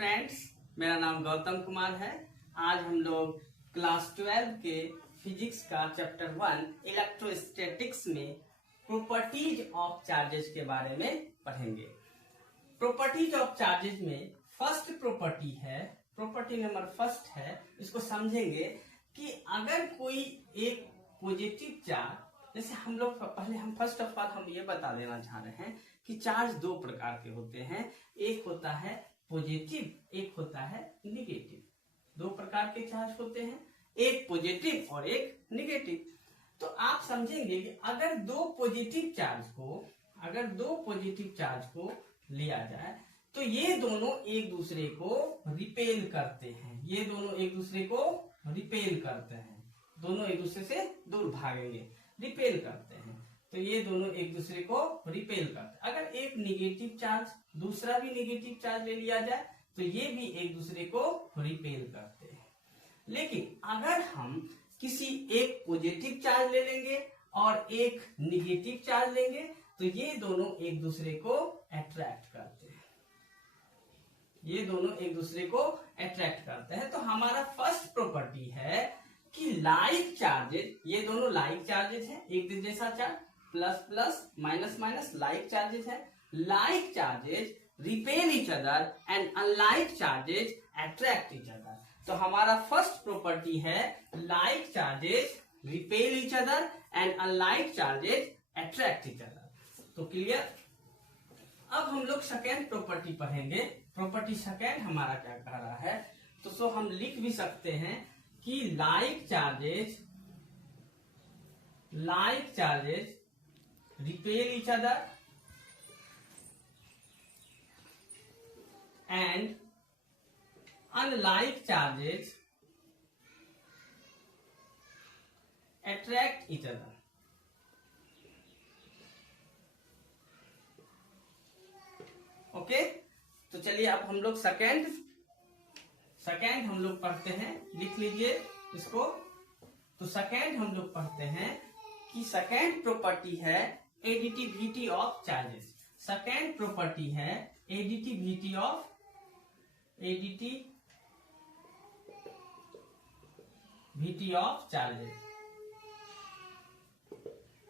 Friends, मेरा नाम गौतम कुमार है। आज हम लोग क्लास 12 के फिजिक्स का चैप्टर 1 इलेक्ट्रोस्टैटिक्स में प्रॉपर्टीज ऑफ चार्जेस के बारे में पढ़ेंगे। प्रॉपर्टीज ऑफ चार्जेस में फर्स्ट प्रॉपर्टी है, प्रॉपर्टी नंबर फर्स्ट है, इसको समझेंगे कि अगर कोई एक पॉजिटिव चार्ज, जैसे हम लोग पहले हम फर्स्ट ऑफ ऑल हम ये बता देना चाह रहे हैं कि चार्ज दो प्रकार के होते हैं, एक होता है पॉजिटिव, एक होता है निगेटिव। दो प्रकार के चार्ज होते हैं, एक पॉजिटिव और एक निगेटिव। तो आप समझेंगे कि अगर दो पॉजिटिव चार्ज को लिया जाए तो ये दोनों एक दूसरे को रिपेल करते हैं, ये दोनों एक दूसरे को रिपेल करते हैं, दोनों एक दूसरे से दूर भागेंगे, रिपेल करते हैं। तो ये दोनों एक दूसरे को रिपेल करते हैं। अगर एक निगेटिव चार्ज दूसरा भी निगेटिव चार्ज ले लिया जाए तो ये भी एक दूसरे को रिपेल करते हैं। लेकिन अगर हम किसी एक पॉजिटिव चार्ज ले लेंगे और एक निगेटिव चार्ज लेंगे तो ये दोनों एक दूसरे को अट्रैक्ट करते हैं, ये दोनों एक दूसरे को अट्रैक्ट करते हैं। तो हमारा फर्स्ट प्रॉपर्टी है कि लाइक चार्जेस, ये दोनों लाइक चार्जेस हैं, एक जैसा charge, plus plus minus minus like charges है। Like charges repel each other and unlike charges attract each other. तो हमारा फर्स्ट प्रॉपर्टी है like charges repel each other and unlike charges attract each other. तो clear. अब हम लोग second property पढ़ेंगे। Property second हमारा क्या कह रहा है, तो सो हम लिख भी सकते हैं कि like charges repel each other and unlike charges attract each other. Okay, तो चलिए अब हम लोग सेकेंड हम लोग पढ़ते हैं, लिख लीजिए इसको। तो सेकेंड हम लोग पढ़ते हैं कि सेकेंड प्रॉपर्टी है additivity of charges. Second property है एडिटिविटी ऑफ चार्जेस।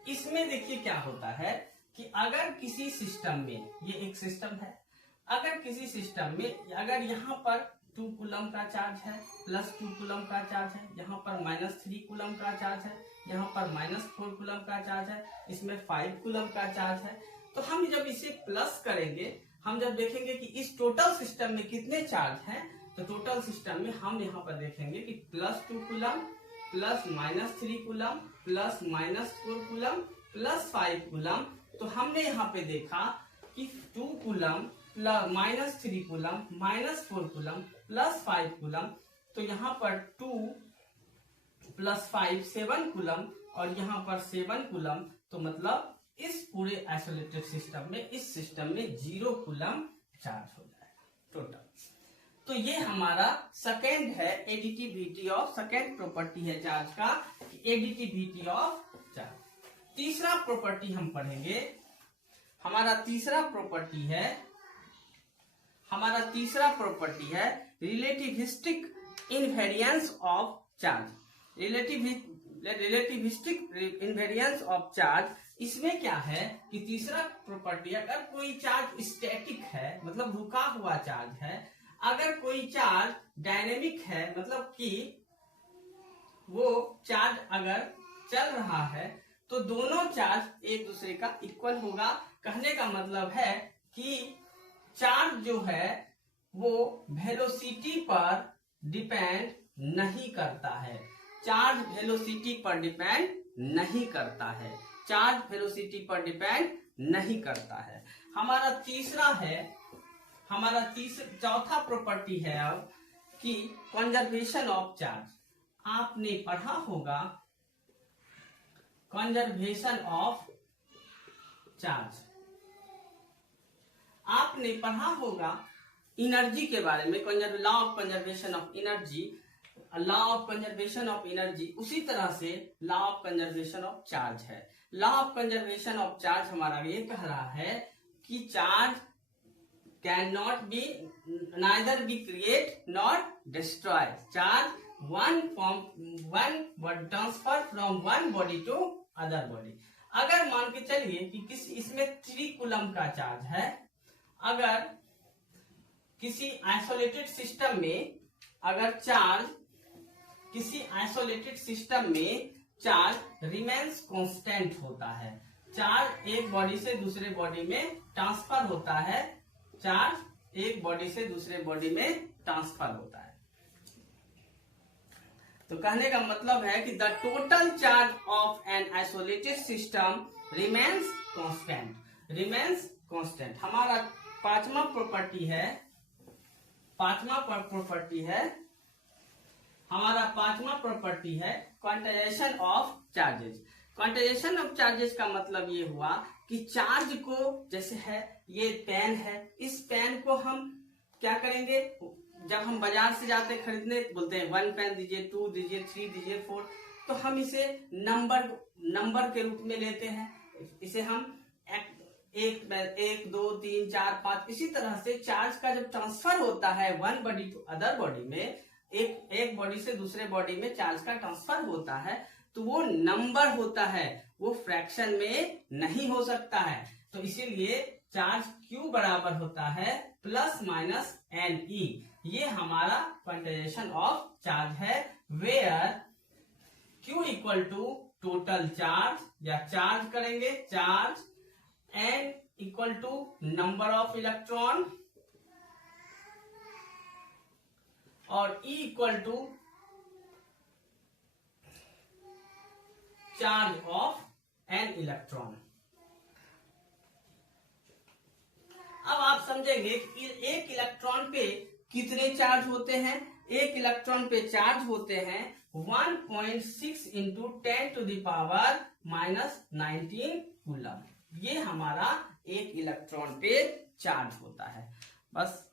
इसमें देखिए क्या होता है कि अगर किसी सिस्टम में, ये एक सिस्टम है, अगर किसी सिस्टम में अगर यहाँ पर 2 कूलम का चार्ज है, प्लस 2 कूलम का चार्ज है, यहाँ पर -3 कूलम का चार्ज है, यहाँ पर -4 कूलम का चार्ज है, इसमें 5 कूलम का चार्ज है, तो हम जब इसे प्लस करेंगे, हम जब देखेंगे कि इस टोटल सिस्टम में कितने चार्ज हैं, तो टोटल सिस्टम में हम यहाँ पर देखेंगे कि +2 coulomb, plus -3 coulomb, plus -4 coulomb, plus 5 coulomb. तो हमने यहाँ पे देखा कि 2 coulomb plus -3 coulomb, -4 coulomb, plus 5 coulomb, तो यहाँ पर 2 + 5 7 कूलम और यहाँ पर 7 कूलम। तो मतलब इस पूरे आइसोलेटेड सिस्टम में, इस सिस्टम में 0 कूलम चार्ज हो जाएगा टोटल। तो ये हमारा सेकेंड है एडिटिविटी ऑफ, सेकेंड प्रॉपर्टी है चार्ज का, एडिटिविटी ऑफ चार्ज। तीसरा प्रॉपर्टी हम पढ़ेंगे। हमारा तीसरा प्रॉपर्टी है relativistic invariance of charge. Relativistic invariance of charge, इसमें क्या है कि तीसरा प्रॉपर्टी, अगर कोई चार्ज स्टैटिक है मतलब रुका हुआ चार्ज है, अगर कोई चार्ज डायनेमिक है मतलब कि वो चार्ज अगर चल रहा है तो दोनों चार्ज एक दूसरे का इक्वल होगा। कहने का मतलब है कि चार्ज जो है वो वेलोसिटी पर डिपेंड नहीं करता है, चार्ज वेलोसिटी पर डिपेंड नहीं करता है, चार्ज वेलोसिटी पर डिपेंड नहीं करता है। चौथा प्रॉपर्टी है अब कि कंजर्वेशन ऑफ चार्ज। आपने पढ़ा होगा कंजर्वेशन ऑफ चार्ज, आपने पढ़ा होगा एनर्जी के बारे में, law of conservation of energy, law of conservation of energy. उसी तरह से law of conservation of charge है। Law of conservation of charge हमारा ये कह रहा है कि charge can not be neither be create not destroy charge one transfer from one body to other body. अगर मान के चलिए कि किसी इसमें 3 कूलम का चार्ज है, अगर किसी आइसोलेटेड सिस्टम में अगर चार्ज किसी आइसोलेटेड सिस्टम में चार्ज रिमेन्स कांस्टेंट होता है, चार्ज एक बॉडी से दूसरे बॉडी में ट्रांसफर होता है, चार्ज एक बॉडी से दूसरे बॉडी में ट्रांसफर होता है। तो कहने का मतलब है कि the total charge of an isolated system remains constant. हमारा पांचवा प्रॉपर्टी है quantization of charges. Quantization of charges का मतलब ये हुआ कि चार्ज को, जैसे है ये पेन है, इस पेन को हम क्या करेंगे, जब हम बाजार से जाते खरीदने बोलते हैं 1 पेन दीजिए, 2 दीजिए, 3 दीजिए, 4, तो हम इसे नंबर के रूप में लेते हैं। इसे हम 1, 2, 3, 4, 5 इसी तरह से चार्ज का जब ट्रांसफर होता है one body to other body में, एक बॉडी से दूसरे बॉडी में चार्ज का ट्रांसफर होता है, तो वो नंबर होता है, वो फ्रैक्शन में नहीं हो सकता है। तो इसीलिए चार्ज Q बराबर होता है ±NE। ये हमारा क्वांटाइजेशन ऑफ चार्ज है, where Q equal to total charge, या चार्ज करेंगे charge, N equal to number of electron, और E equal to charge of N electron. अब आप समझेंगे कि एक इलेक्ट्रॉन पे कितने चार्ज होते हैं। एक इलेक्ट्रॉन पे चार्ज होते हैं 1.6 इंटू 10⁻⁻19 कूलम। ये हमारा एक इलेक्ट्रॉन पे चार्ज होता है। बस